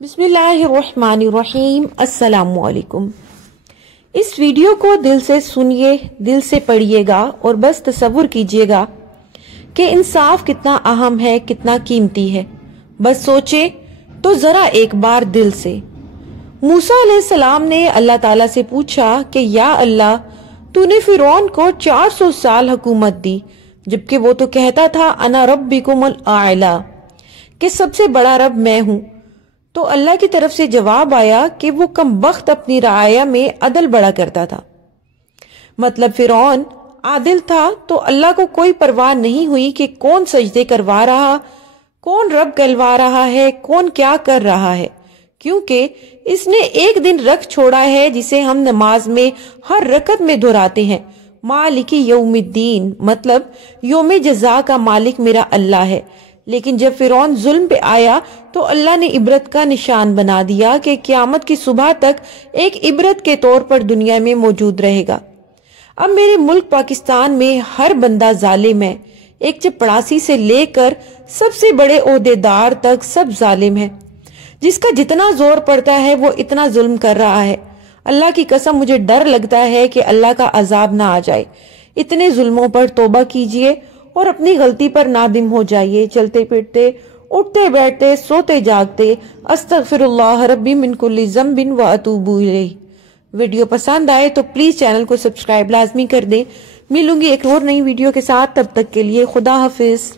बिस्मिल्लाहिर्रहमानिर्रहीम। अस्सलामुअलैकुम। इस वीडियो को दिल से सुनिए, दिल से पढ़िएगा और बस तसव्वुर कीजिएगा कि इंसाफ कितना अहम है, कितना कीमती है। बस सोचे तो जरा एक बार दिल से। मूसा अलैहिस्सलाम ने अल्लाह ताला से पूछा कि या अल्लाह, तूने फिरौन को 400 साल हुकूमत दी, जबकि वो तो कहता था अना रब्बिकुमुल आला, कि सबसे बड़ा रब मैं हूं। तो अल्लाह की तरफ से जवाब आया कि वो कमबख्त अपनी राया में अदल बड़ा करता था। मतलब फिरौन आदिल था, तो अल्लाह को कोई परवाह नहीं हुई कि कौन सजदे करवा रहा, कौन रब कहलवा रहा है, कौन क्या कर रहा है, क्योंकि इसने एक दिन रख छोड़ा है जिसे हम नमाज में हर रकत में दोहराते हैं, मालिकी यौमिद्दीन, मतलब योम जज़ा का मालिक मेरा अल्लाह है। लेकिन जब फिरौन जुल्म पे आया तो अल्लाह ने इबरत का निशान बना दिया कि क़यामत की सुबह तक एक इबरत के तौर पर दुनिया में मौजूद रहेगा। अब मेरे मुल्क पाकिस्तान में हर बंदा जालिम है, एक चपड़ासी से लेकर सबसे बड़े ओहदेदार तक सब जालिम है। जिसका जितना जोर पड़ता है वो इतना जुल्म कर रहा है। अल्लाह की कसम, मुझे डर लगता है कि अल्लाह का अजाब ना आ जाए। इतने जुल्मों पर तौबा कीजिए और अपनी गलती पर नादिम हो जाइए। चलते फिरते, उठते बैठते, सोते जागते अस्तगफिरुल्लाह रब्बी मिन कुल्ली ज़ंबिन व अतूबु इलैह। वीडियो पसंद आए तो प्लीज चैनल को सब्सक्राइब लाजमी कर दें। मिलूंगी एक और नई वीडियो के साथ, तब तक के लिए खुदा हाफिज।